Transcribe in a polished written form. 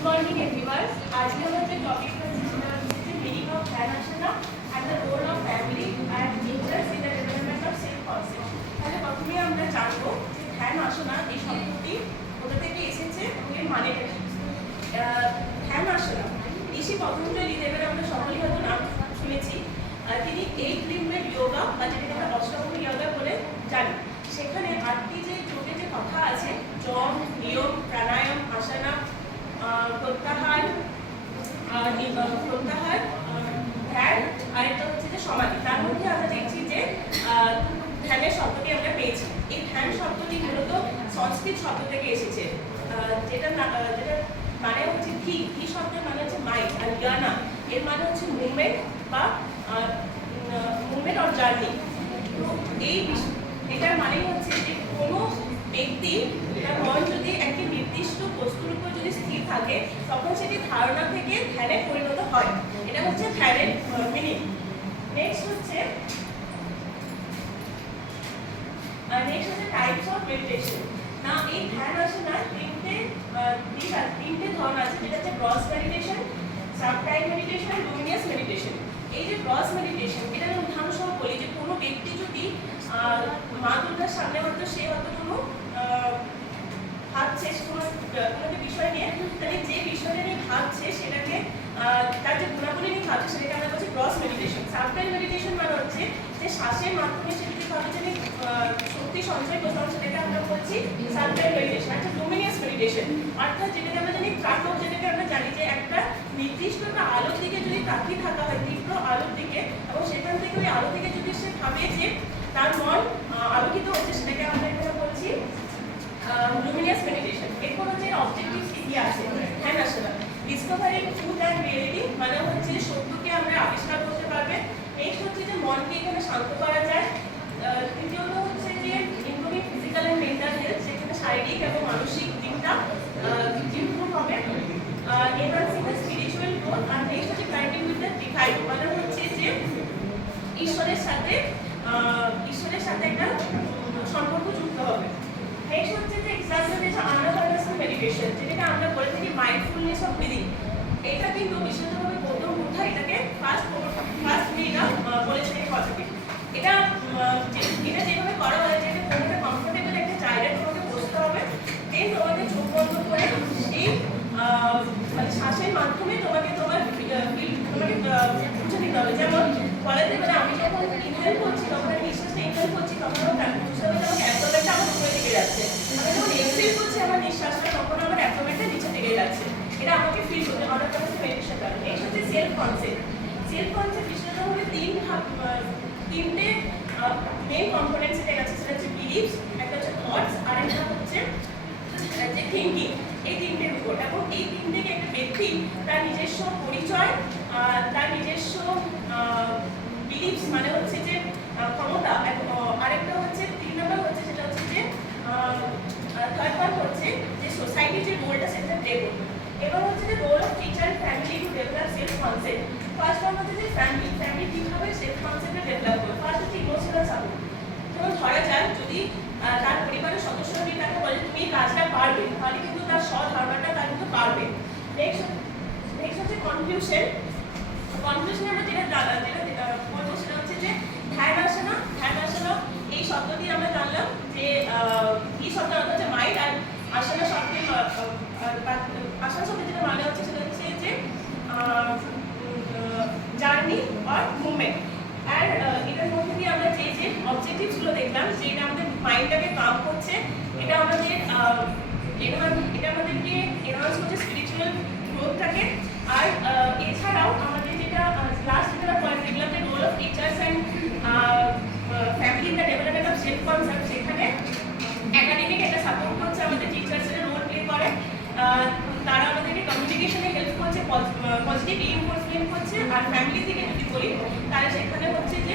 Good morning everyone. आज हम अपने टॉपिक पर डिस्कस करेंगे meaning of ध्यान आसना and the role of family and interest in the development of self concept. তাহলে প্রথমে আমরা জানবো যে ধ্যান আসনা এই শব্দটি কোথা থেকে এসেছে এবং এর মানেটা কি। ধ্যান আসনা ঋষি পতঞ্জলি দেবের আমরা সকলেই হয়তো নাম শুনেছি। তিনি 8 লিম্বের যোগা বা যেটাকে আমরা অষ্টাঙ্গ যোগা বলে জানি। সেখানে 8টি যে যোগে যে কথা আছে যম, নিয়ম, প্রাণায়াম, আসনা, প্রত্যাহার, ধ্যান আর একটা হচ্ছে যে সমাধি। তার মধ্যে আমরা দেখছি যে ধ্যানের শব্দটি আমরা পেয়েছি। এই ধ্যান শব্দটি মূলত সংস্কৃত শব্দ থেকে এসেছে, যেটা মানে হচ্ছে ধি শব্দের মানে হচ্ছে মাইন্ড, আর জ্ঞানা এর মানে হচ্ছে মুভমেন্ট বা মুভমেন্ট অর জার্নি। তো এটার মানে হচ্ছে যে কোনো ব্যক্তি তার মন যদি একটি নির্দিষ্ট বস্তুর উপর যদি স্থির থাকে তখন সেটি ধারণা থেকে ধ্যানে পরিণত হয়। এটা হচ্ছে ধ্যানের মিনিং। নেক্সট হচ্ছে টাইপস অফ মেডিটেশন। না এই ধ্যান আসনা তিনটে ধরন আছে, যেটা হচ্ছে gross meditation, sublime meditation, luminous meditation. এই যে গ্রস মেডিটেশন, এটা উদাহরণ সহ বলি যে কোনো ব্যক্তি যদি মা দুর্গার সামনে হয়তো সে হয়তো কোনো ভাবছে কোনো বিষয় নিয়ে, তাহলে যে বিষয়টা নিয়ে ভাবছে সেটাকে তার যে গুণাবলী নিয়ে ভাবছে সেটাকে আমরা বলছি গ্রস মেডিটেশন। সাবটাইম মেডিটেশন মানে হচ্ছে যে শ্বাসের মাধ্যমে সে যদি ভাবে যে শক্তি সঞ্চয় করতাম সেটাকে আমরা বলছি সাবটাইম মেডিটেশন। আচ্ছা, লুমিনিয়াস মেডিটেশন অর্থাৎ যেটাকে আমরা জানি ত্রাটক, যেটাকে আমরা জানি যে একটা নির্দিষ্ট একটা আলোর দিকে যদি তাকিয়ে থাকা হয়, তীব্র আলোর দিকে, এবং সেখান থেকে ওই আলো থেকে যদি সে ভাবে যে তার মন আলোকিত হচ্ছে, সেটাকে আমরা এখানে বলছি লুমিনিয়াস মেডিটেশন। এরপর হচ্ছে অবজেক্টিভ কি আছে ধ্যান আসনা। ডিসকভারিং ট্রুথ অ্যান্ড রিয়েলিটি মানে হচ্ছে সত্যকে আমরা আবিষ্কার করতে পারবে। নেক্সট হচ্ছে যে মনকে এখানে শান্ত করা যায়। তৃতীয়ত হচ্ছে যে improving physical and mental health, সেখানে শারীরিক এবং মানসিক দিকটা ইমপ্রুভ হবে। Enhancing the spiritual growth. আর নেক্সট হচ্ছে কানেক্টিং উইথ দ্য ডিভাইন মানে হচ্ছে যে ঈশ্বরের সাথে একটা সম্পর্ক যুক্ত হবে। নেক্সট হচ্ছে যে এক্সারসাইজ আনাপানাসতি মেডিটেশন, যেটাকে আমরা বলে থাকি মাইন্ডফুলনেস অফ ব্রিদিং। এটা কিন্তু বিশেষভাবে গৌতম বুদ্ধ এটাকে ফার্স্ট মেয়েরা বলেছেন এই কথাটি। এটা যেভাবে করা হয় যে তোমাকে কমফোর্টেবল একটা জায়গায় তোমাকে বসতে হবে, দেন তোমাকে চোখ বন্ধ করে সেই মানে শ্বাসের মাধ্যমে তোমাকে বুঝে নিতে হবে। যেমন বলাতে মানে আমি যখন ইনহেল করছি তখন আমি নিঃশ্বাসটা ইনহেল করছি তখন আমার বুঝতে হবে যে আমার অ্যাবডোমেনটা আমার উপরে দিকে যাচ্ছে। আমি যখন এক্সহেল করছি আমার নিঃশ্বাসটা তখন আমার অ্যাবডোমেনটা নিচে দিকে যাচ্ছে। এটা আমাকে ফিল করতে আনাপানাসতি মেডিটেশন করে। নেক্সট হচ্ছে সেলফ কনসেপ্ট। সেলফ কনসেপ্ট বিশেষভাবে তিনটে মেইন কম্পোনেন্টস এর আছে, সেটা হচ্ছে বিলিফস, একটা হচ্ছে থটস, আর একটা হচ্ছে যে থিঙ্কিং। এই তিনটের উপর, এবং এই তিনটেকে একটা ব্যক্তি তার নিজস্ব পরিচয়, তার নিজস্ব বিলিফস মানে হচ্ছে যে ক্ষমতা, আরেকটা হচ্ছে 3 নম্বর হচ্ছে সেটা হচ্ছে যে থার্ড ওয়ান হচ্ছে যে সোসাইটির যে রোলটা সেটা প্লে করবে। এবার হচ্ছে যে role of teacher and family to develop self concept. First one হচ্ছে যে ফ্যামিলি কীভাবে সেলফ কনসেপ্টটা ডেভেলপ করবে। ফার্স্ট হচ্ছে ইমোশনাল সাপোর্ট। যেমন ধরা যায় যদি তার পরিবারের সদস্যরা যদি তাকে বলে তুমি এই কাজটা পারবে, তাহলে কিন্তু তার স্বধারণাটা তার কিন্তু পারবে। নেক্সট হচ্ছে কনক্লুশন। আমরা যেটা বলবো সেটা হচ্ছে যে ধ্যান আসনা এই শব্দটি আমরা জানলাম যে এই শব্দ হচ্ছে মাইন্ড, আর আসনা শব্দের যেটা মানে হচ্ছে সেটা হচ্ছে যে জার্নি অর মুভমেন্ট। আর এটার মধ্যে দিয়ে আমরা যে অবজেক্টিভসগুলো দেখলাম যে এটা আমাদের মাইন্ডটাকে কাম করছে, এটা আমাদেরকে এনহান্স করছে স্পিরিচুয়াল গ্রোথটাকে। আর এছাড়াও আমাদের যেটা লাস্ট যেটা পয়েন্ট দেখলাম যে role of teachers and family in the development of self concept, সেখানে একাডেমিক একটা সাপোর্ট করছে, আমাদের টিচার্সের রোল প্লে করে, তারা আমাদেরকে কমিউনিকেশনে হেল্প করছে, পজিটিভ রিইনফোর্সমেন্ট করছে। আর ফ্যামিলি থেকে যদি বলি তাহলে সেখানে হচ্ছে যে